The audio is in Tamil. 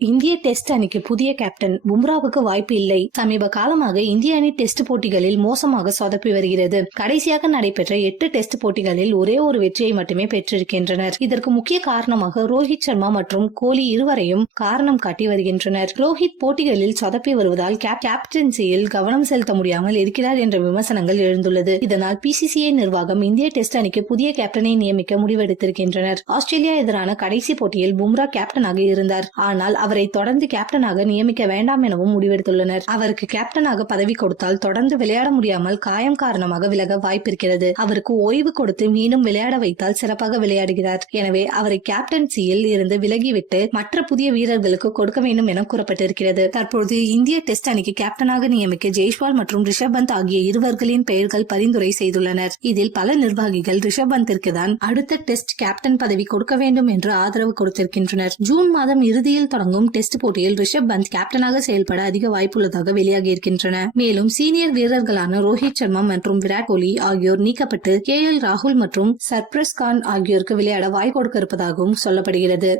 இந்திய டெஸ்ட் அணிக்கு புதிய கேப்டன் பும்ராவுக்கு வாய்ப்பு இல்லை. சமீப காலமாக இந்திய அணி டெஸ்ட் போட்டிகளில் மோசமாக சொதப்பி வருகிறது. கடைசியாக நடைபெற்ற 8 டெஸ்ட் போட்டிகளில் ஒரே ஒரு வெற்றியை மட்டுமே பெற்றிருக்கின்றனர். இதற்கு முக்கிய காரணமாக ரோஹித் சர்மா மற்றும் கோலி இருவரையும் காரணம் காட்டி வருகின்றனர். ரோஹித் போட்டிகளில் சொதப்பி வருவதால் கேப்டன்சியில் கவனம் செலுத்த முடியாமல் இருக்கிறார் என்ற விமர்சனங்கள் எழுந்துள்ளது. இதனால் பிசிசிஐ நிர்வாகம் இந்திய டெஸ்ட் அணிக்கு புதிய கேப்டனை நியமிக்க முடிவெடுத்திருக்கின்றனர். ஆஸ்திரேலியா எதிரான கடைசி போட்டியில் பும்ரா கேப்டனாக இருந்தார். ஆனால் அவரை தொடர்ந்து கேப்டனாக நியமிக்க வேண்டாம் எனவும் முடிவெடுத்துள்ளனர். அவருக்கு கேப்டனாக பதவி கொடுத்தால் தொடர்ந்து விளையாட முடியாமல் காயம் காரணமாக விலக வாய்ப்பிருக்கிறது. அவருக்கு ஓய்வு கொடுத்து மீண்டும் விளையாட வைத்தால் சிறப்பாக விளையாடுகிறார். எனவே அவரை கேப்டன்சியில் இருந்து விலகிவிட்டு மற்ற புதிய வீரர்களுக்கு கொடுக்க வேண்டும் என கூறப்பட்டிருக்கிறது. தற்போது இந்திய டெஸ்ட் அணிக்கு கேப்டனாக நியமிக்க ஜெய்ஸ்வால் மற்றும் ரிஷப் பந்த் ஆகிய இருவர்களின் பெயர்கள் பரிந்துரை செய்துள்ளனர். இதில் பல நிர்வாகிகள் ரிஷப் பந்திற்கு தான் அடுத்த டெஸ்ட் கேப்டன் பதவி கொடுக்க வேண்டும் என்று ஆதரவு கொடுத்திருக்கின்றனர். ஜூன் மாதம் இறுதியில் தொடங்கும் டெஸ்ட் போட்டியில் ரிஷப் பந்த் கேப்டனாக செயல்பட அதிக வாய்ப்புள்ளதாக வெளியாகி இருக்கின்றன. மேலும் சீனியர் வீரர்களான ரோஹித் சர்மா மற்றும் விராட் கோலி ஆகியோர் நீக்கப்பட்டு KL ராகுல் மற்றும் சர்பரஸ் கான் ஆகியோருக்கு விளையாட வாய்ப்பு கொடுக்க இருப்பதாகவும் சொல்லப்படுகிறது.